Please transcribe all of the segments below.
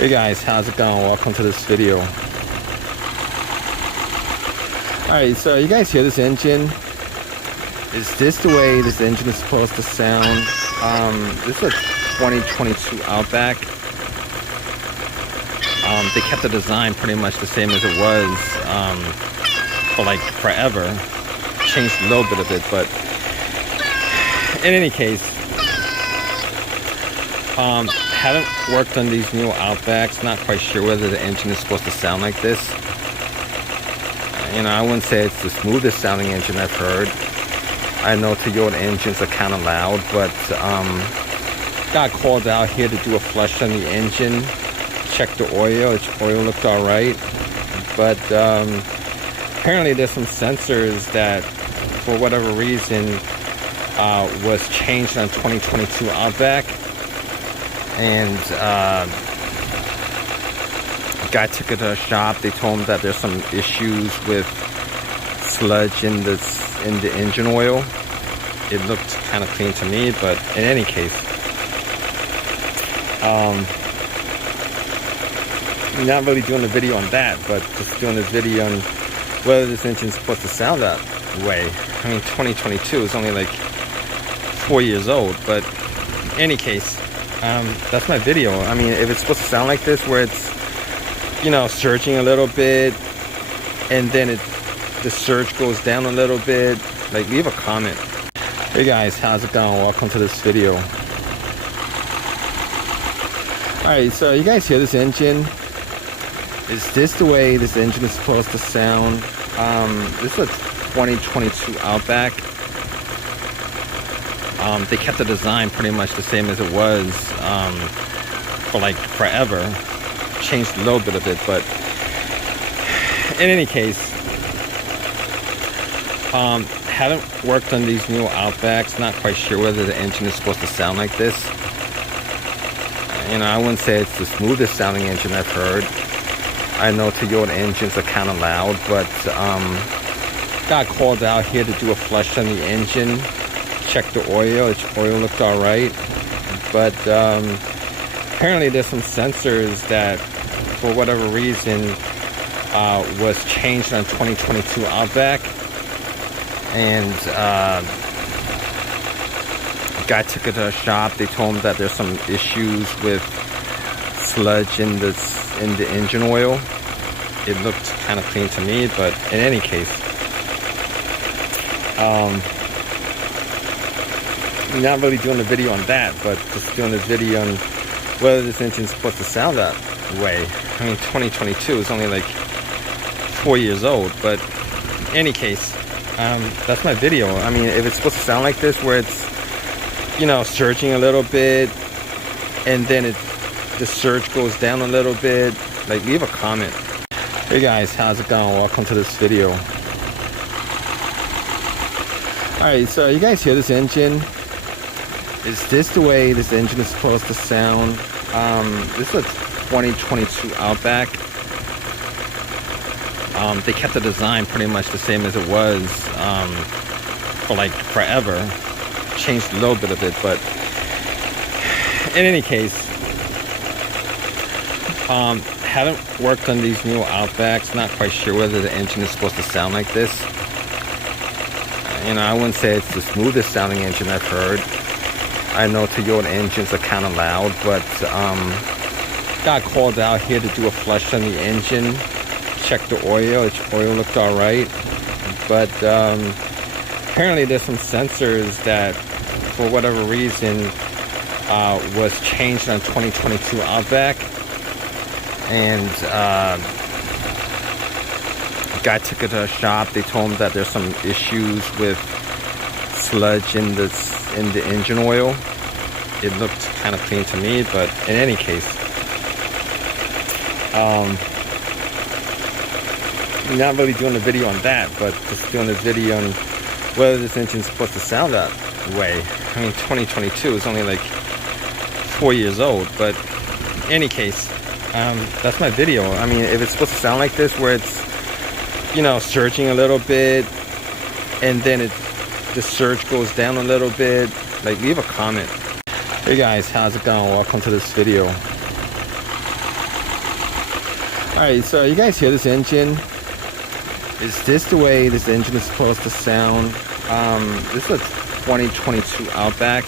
Hey guys, how's it going? Welcome to this video. Alright, so you guys hear this engine? Is this the way this engine is supposed to sound? This is a 2022 Outback. They kept the design pretty much the same as it was for like forever. Changed a little bit of it, but in any case, haven't worked on these new Outbacks. Not quite sure whether the engine is supposed to sound like this. You know, I wouldn't say it's the smoothest sounding engine I've heard. I know Toyota engines are kind of loud, but got called out here to do a flush on the engine. Check the oil. Its oil looked all right, but apparently there's some sensors that, for whatever reason, was changed on 2022 Outback. And guy took it to a shop. They told him that there's some issues with sludge in the engine oil. It looked kind of clean to me, but in any case, not really doing a video on that, but just doing this video on whether this engine's supposed to sound that way. I mean, 2022 is only like 4 years old, but in any case, that's my video. I mean, if it's supposed to sound like this, where it's, you know, surging a little bit, and then the surge goes down a little bit, like, leave a comment. Hey guys, how's it going? Welcome to this video. Alright, so you guys hear this engine? Is this the way this engine is supposed to sound? This is a 2022 Outback. They kept the design pretty much the same as it was for like forever. Changed a little bit of it, but in any case, haven't worked on these new Outbacks. Not quite sure whether the engine is supposed to sound like this. You know, I wouldn't say it's the smoothest sounding engine I've heard. I know Toyota engines are kind of loud, but got called out here to do a flush on the engine. Check the oil. Its oil looked all right, but apparently there's some sensors that, for whatever reason, was changed on 2022 Outback. And guy took it to a shop. They told him that there's some issues with sludge in the engine oil. It looked kind of clean to me, but in any case, not really doing a video on that, but just doing this video on whether this engine is supposed to sound that way. I mean, 2022 is only like 4 years old, but in any case, that's my video. I mean, if it's supposed to sound like this, where it's, you know, surging a little bit, and then the surge goes down a little bit, like, leave a comment. Hey guys, how's it going? Welcome to this video. Alright, so you guys hear this engine? Is this the way this engine is supposed to sound? This is a 2022 Outback. They kept the design pretty much the same as it was for like forever. Changed a little bit of it, but in any case, haven't worked on these new Outbacks. Not quite sure whether the engine is supposed to sound like this. You know, I wouldn't say it's the smoothest sounding engine I've heard. I know Toyota engines are kind of loud, but got called out here to do a flush on the engine. Check the oil. Its oil looked all right, but apparently there's some sensors that, for whatever reason, was changed on 2022 Outback. And guy took it to a shop. They told him that there's some issues with sludge in the engine oil. It looked kind of clean to me, but in any case, not really doing a video on that, but just doing this video on whether this engine is supposed to sound that way. I mean, 2022 is only like 4 years old, but in any case, that's my video. I mean, if it's supposed to sound like this, where it's, you know, surging a little bit, and then the surge goes down a little bit, like, leave a comment. Hey guys, how's it going? Welcome to this video. Alright, so you guys hear this engine? Is this the way this engine is supposed to sound? This is a 2022 Outback.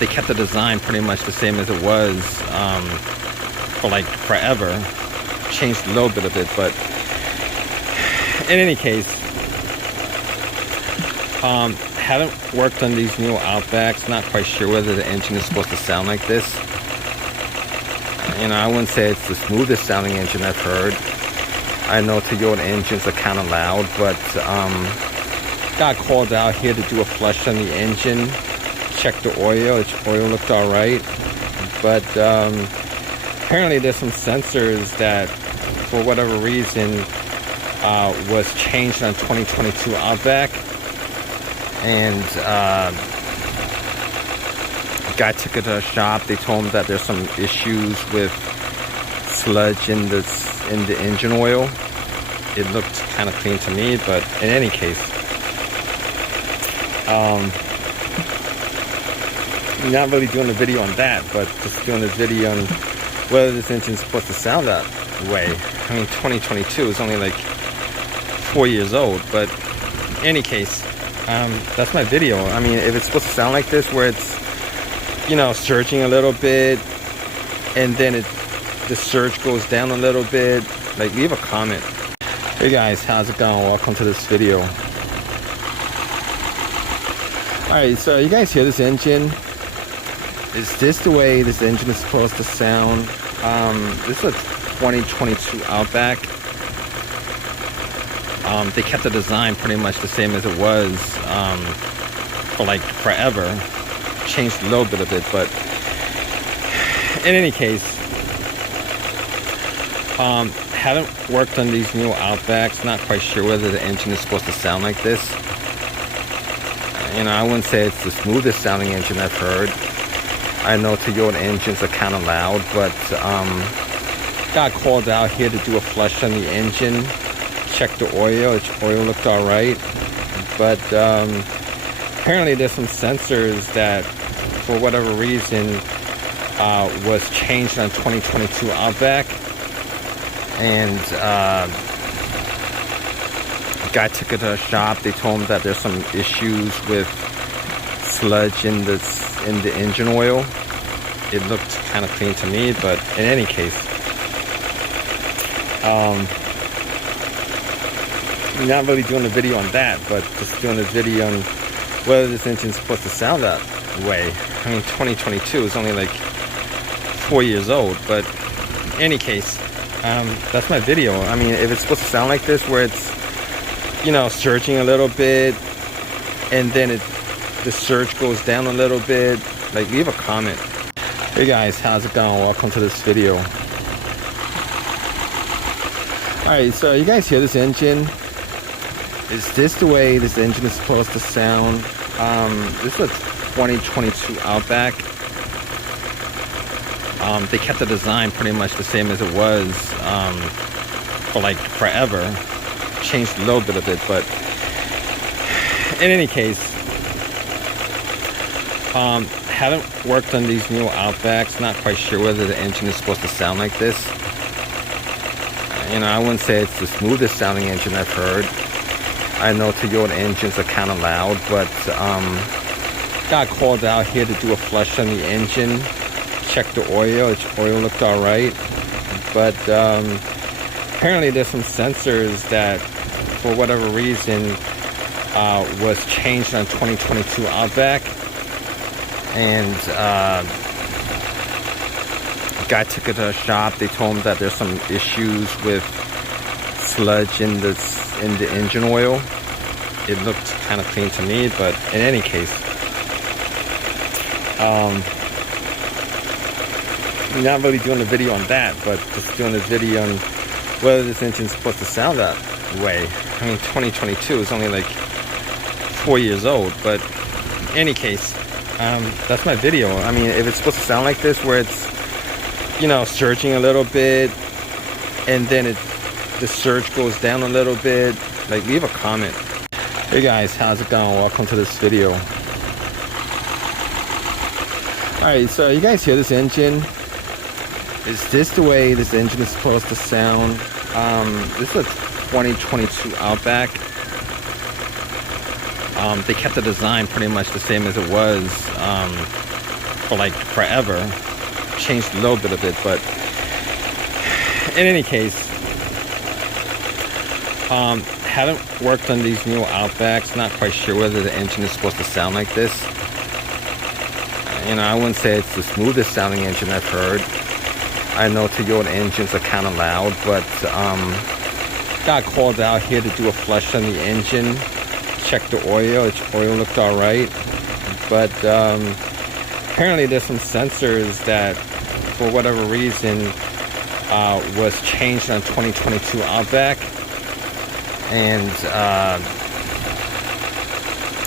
They kept the design pretty much the same as it was for like forever. Changed a little bit of it, but in any case, haven't worked on these new Outbacks. Not quite sure whether the engine is supposed to sound like this. I wouldn't say it's the smoothest sounding engine I've heard. I know Toyota engines are kind of loud, but got called out here to do a flush on the engine. Check the oil. Its oil looked all right, but apparently there's some sensors that, for whatever reason, was changed on 2022 Outback, and guy took it to a shop. They told him that there's some issues with sludge in the engine oil. It looked kind of clean to me, but in any case, not really doing a video on that, but just doing a video on whether this engine is supposed to sound that way. 2022 is only like 4 years old, but in any case, that's my video. If it's supposed to sound like this, where it's surging a little bit, and then the surge goes down a little bit, like, leave a comment. Hey guys, how's it going? Welcome to this video. Alright, so you guys hear this engine? Is this the way this engine is supposed to sound? This is a 2022 Outback. They kept the design pretty much the same as it was for like forever. Changed a little bit of it, but in any case, haven't worked on these new Outbacks. Not quite sure whether the engine is supposed to sound like this. I wouldn't say it's the smoothest sounding engine I've heard. I know Toyota engines are kind of loud, but got called out here to do a flush on the engine. Check the oil. Its oil looked all right, but apparently there's some sensors that, for whatever reason, was changed on 2022 Outback, and guy took it to a shop. They told him that there's some issues with sludge in the engine oil. It looked kind of clean to me, but in any case, not really doing a video on that, but just doing a video on whether this engine is supposed to sound that way. 2022 is only like 4 years old, but in any case, that's my video. If it's supposed to sound like this, where it's surging a little bit, and then the surge goes down a little bit, like, leave a comment. Hey guys, how's it going? Welcome to this video. Alright, so you guys hear this engine? Is this the way this engine is supposed to sound? This is a 2022 Outback. They kept the design pretty much the same as it was for like forever. Changed a little bit of it, but in any case, haven't worked on these new Outbacks. Not quite sure whether the engine is supposed to sound like this. I wouldn't say it's the smoothest sounding engine I've heard. I know Toyota engines are kind of loud, but got called out here to do a flush on the engine. Check the oil. Its oil looked all right, but apparently there's some sensors that, for whatever reason, was changed on 2022 Outback, and guy took it to a shop. They told him that there's some issues with sludge in the engine oil. It looked kind of clean to me, but in any case, not really doing a video on that, but just doing a video on whether this engine is supposed to sound that way. 2022 is only like 4 years old, but in any case, that's my video. If it's supposed to sound like this, where it's surging a little bit, and then the surge goes down a little bit, like, leave a comment. Hey guys, how's it going? Welcome to this video. Alright, so you guys hear this engine? Is this the way this engine is supposed to sound? This is a 2022 Outback. They kept the design pretty much the same as it was for like forever. Changed a little bit of it, but in any case, haven't worked on these new Outbacks. Not quite sure whether the engine is supposed to sound like this. I wouldn't say it's the smoothest sounding engine I've heard. I know Toyota engines are kind of loud, but got called out here to do a flush on the engine. Check the oil. Its oil looked all right, but apparently there's some sensors that, for whatever reason, was changed on 2022 Outback, and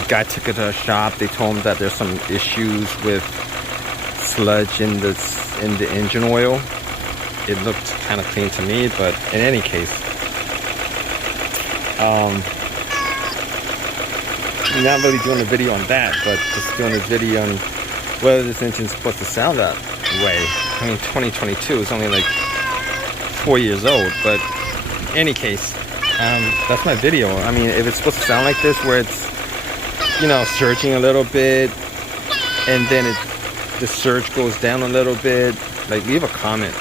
the guy took it to a shop. They told him that there's some issues with sludge in the engine oil. It looked kind of clean to me, but in any case, not really doing a video on that, but just doing a video on whether this engine is supposed to sound that way. I mean, 2022 is only like 4 years old, but in any case, that's my video. I mean, if it's supposed to sound like this, where it's, surging a little bit, and then the surge goes down a little bit, like, leave a comment.